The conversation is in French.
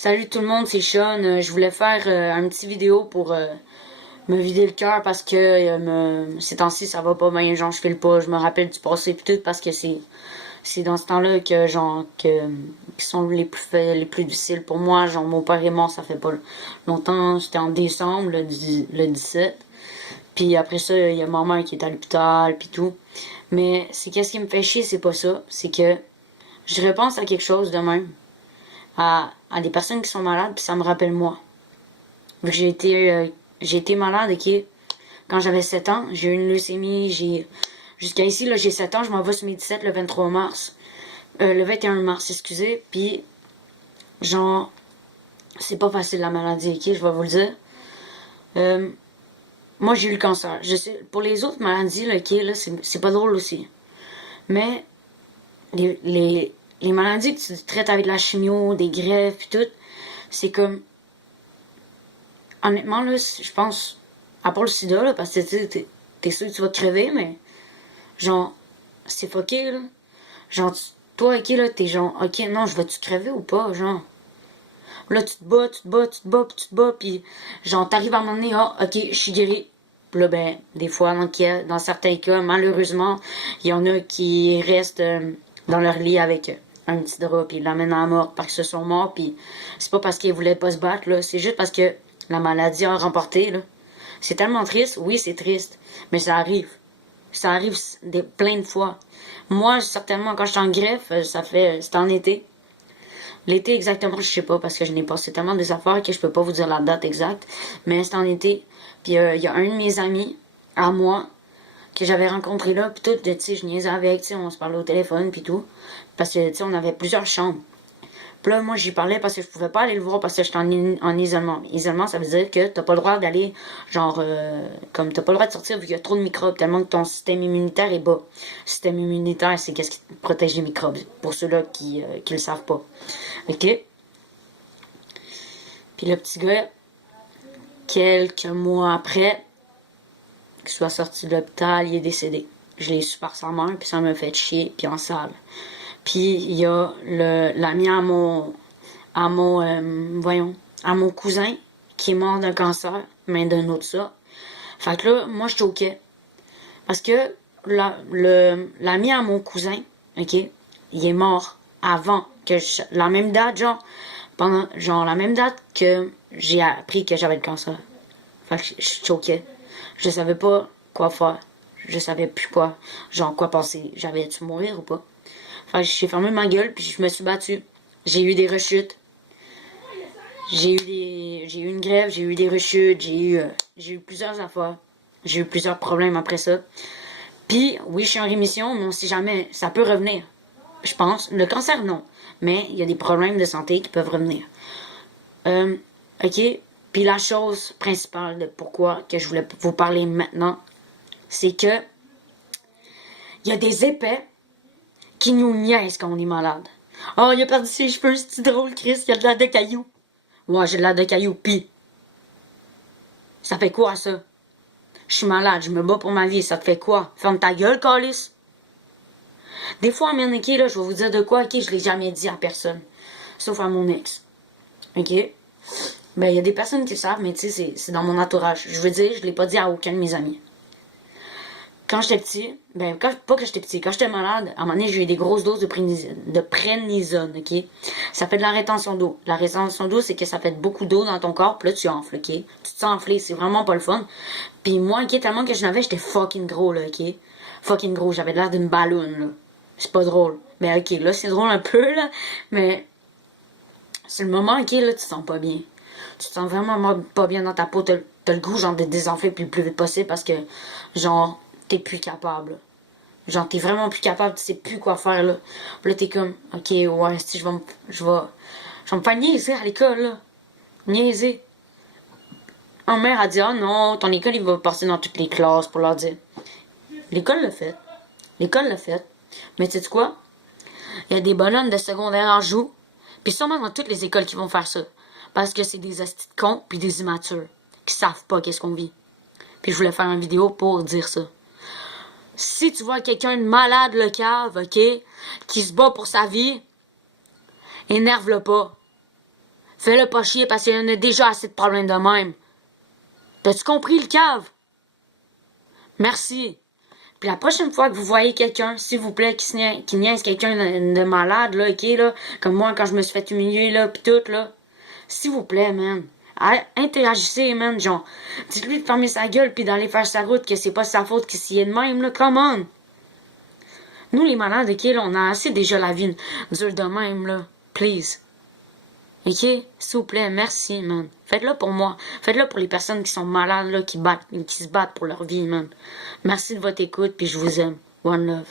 Salut tout le monde, c'est Sean. Je voulais faire un petit vidéo pour me vider le cœur parce que ces temps-ci ça va pas bien, genre je file pas, je me rappelle du passé pis tout parce que c'est dans ce temps-là que qui sont les plus difficiles pour moi. Genre mon père est mort, ça fait pas longtemps, c'était en décembre le 17. Puis après ça, il y a ma mère qui est à l'hôpital puis tout. Mais c'est qu'est-ce qui me fait chier, c'est pas ça, c'est que je repense à quelque chose de même à des personnes qui sont malades, puis ça me rappelle moi. Vu que j'ai été malade, ok? Quand j'avais 7 ans, j'ai eu une leucémie, jusqu'à ici, là, j'ai 7 ans, je m'en vais sur mes 17 le 23 mars. Le 21 mars, excusez, puis genre, c'est pas facile la maladie, ok? Je vais vous le dire. Moi, j'ai eu le cancer. Je sais, pour les autres maladies, là, ok, là, c'est pas drôle aussi. Mais, les maladies que tu traites avec de la chimio, des greffes, pis tout, c'est comme, honnêtement, là, je pense, à part le sida, là, parce que t'es sûr que tu vas crever, mais, genre, c'est fucké, là. Genre, toi, ok, là, t'es genre, ok, non, je vais-tu crever ou pas, genre. Là, tu te bats, tu te bats, tu te bats, puis tu te bats, puis, genre, t'arrives à un moment donné, ah, ok, je suis guéri. Puis là, ben, des fois, dans certains cas, malheureusement, il y en a qui restent dans leur lit avec un petit drap, puis ils l'amènent à la mort parce qu'ils se sont morts, puis c'est pas parce qu'ils voulaient pas se battre, là, c'est juste parce que la maladie a remporté, là. C'est tellement triste, oui, c'est triste, mais ça arrive. Ça arrive plein de fois. Moi, certainement, quand je suis en greffe, c'était en été. L'été exactement, je sais pas, parce que je n'ai passé tellement des affaires que je peux pas vous dire la date exacte, mais c'était en été. Puis il y a un de mes amis, à moi, que j'avais rencontré là, puis tout, tu sais, je niaisais avec, tu sais, on se parlait au téléphone, puis tout. Parce que, tu sais, on avait plusieurs chambres. Puis là, moi, j'y parlais parce que je pouvais pas aller le voir parce que j'étais en isolement. Isolement, ça veut dire que t'as pas le droit d'aller, genre, comme t'as pas le droit de sortir vu qu'il y a trop de microbes, tellement que ton système immunitaire est bas. Le système immunitaire, c'est qu'est-ce qui protège les microbes, pour ceux-là qui le savent pas. Ok? Puis le petit gars, quelques mois après qu'il soit sorti de l'hôpital, il est décédé. Je l'ai su par sa mère, puis ça m'a fait chier, puis en salle. Puis il y a l'ami à mon cousin qui est mort d'un cancer, mais d'un autre ça. Fait que là, moi je choquais. Parce que l'ami à mon cousin, ok, il est mort avant la même date, genre la même date que j'ai appris que j'avais le cancer. Fait que je choquais. Je savais pas quoi faire. Je savais plus quoi. Genre quoi penser. J'avais-tu mourir ou pas? Fait que j'ai fermé ma gueule puis je me suis battue. J'ai eu des rechutes. J'ai eu une grève, j'ai eu des rechutes, j'ai eu plusieurs affaires. J'ai eu plusieurs problèmes après ça. Puis, oui, je suis en rémission, mais on sait jamais, ça peut revenir. Je pense. Le cancer, non. Mais il y a des problèmes de santé qui peuvent revenir. Ok? Puis la chose principale de pourquoi que je voulais vous parler maintenant, c'est que il y a des épais qui nous niaisent quand on est malade. Oh, il a perdu ses cheveux, c'est drôle, Chris, il a de l'air de caillou. Ouais, j'ai de l'air de caillou, pis ça fait quoi, ça? Je suis malade, je me bats pour ma vie, ça te fait quoi? Ferme ta gueule, Calis. Des fois, man, ok, là, je vais vous dire de quoi, ok, je l'ai jamais dit à personne. Sauf à mon ex. Ok? Ben, il y a des personnes qui le savent, mais tu sais, c'est dans mon entourage. Je veux dire, je l'ai pas dit à aucun de mes amis. Quand j'étais petit, pas que j'étais petit, quand j'étais malade, à un moment donné, j'ai eu des grosses doses de prénisone, ok? Ça fait de la rétention d'eau. La rétention d'eau, c'est que ça fait beaucoup d'eau dans ton corps, puis là, tu enfles, ok? Tu te sens enflé, c'est vraiment pas le fun. Puis moi, ok, tellement que je n'avais, j'étais fucking gros, là, ok? Fucking gros, j'avais l'air d'une balloune, là. C'est pas drôle. Mais ok, là, c'est drôle un peu, là, mais c'est le moment, ok, là, tu te sens pas bien. Tu te sens vraiment pas bien dans ta peau, t'as le goût, genre, de te désenfler le plus vite possible parce que, genre, t'es plus capable. Genre, t'es vraiment plus capable, tu sais plus quoi faire, là. Puis là, t'es comme, ok, ouais, si je vais me faire niaiser à l'école, là. Niaiser. Ma mère a dit, ah non, ton école, il va passer dans toutes les classes pour leur dire. L'école l'a fait. L'école l'a fait. Mais tu sais quoi? Il y a des bonhommes de secondaire en joue, puis sûrement dans toutes les écoles qui vont faire ça. Parce que c'est des hosties de cons puis des immatures qui savent pas qu'est-ce qu'on vit. Puis je voulais faire une vidéo pour dire ça. Si tu vois quelqu'un de malade le cave, ok, qui se bat pour sa vie, énerve-le pas. Fais-le pas chier parce qu'il y en a déjà assez de problèmes de même. T'as-tu compris, le cave? Merci. Puis la prochaine fois que vous voyez quelqu'un, s'il vous plaît, qui niaise quelqu'un de malade, là, ok, là, comme moi quand je me suis fait humilier, là, pis tout, là, s'il vous plaît, man, interagissez, man, genre, dites-lui de fermer sa gueule puis d'aller faire sa route, que c'est pas sa faute que s'il est de même, là, come on. Nous, les malades, ok, là, on a assez déjà la vie dure de même, là, please. Ok? S'il vous plaît, merci, man. Faites-le pour moi. Faites-le pour les personnes qui sont malades, là, qui se battent pour leur vie, man. Merci de votre écoute, puis je vous aime. One love.